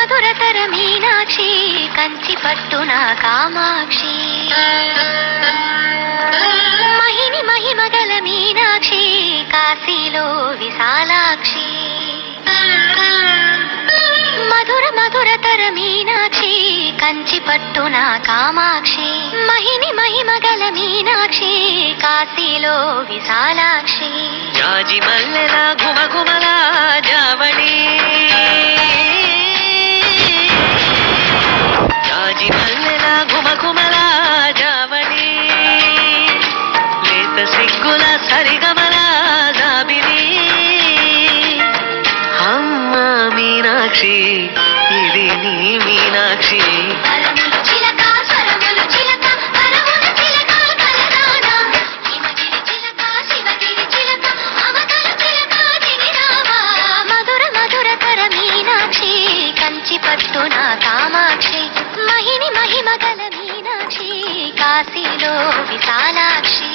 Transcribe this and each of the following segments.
మధురతర మీనాక్షి కంచి పట్టున కామాక్షి మహిని మహిమగల మీనాక్షి కాశీలో విశాలాక్షి మధుర మధురతర మీనాక్షి కంచి పట్టున కామాక్షి మహిని మహిమగల మీనాక్షి కాశీలో విశాలాక్షి జాజి మల్లెల ఘుమఘుమల జావళి జాజి మల్లెల ఘుమఘుమల జావళి లేత సిగ్గుల సరిగమల జాబిలి అమ్మ మీనాక్షి ఇది నీ మీనాక్షి పట్టున కామాక్షి మహిని మహిమగల మీనాక్షి కాశీలో విశాలాక్షి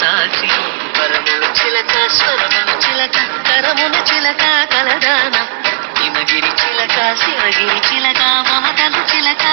సాక్షి పరముల చిలక స్వరముల చిలక కరముల చిలక కలదానం హిమగిరి చిలక శివగిరి చిలక మమతలు చిలక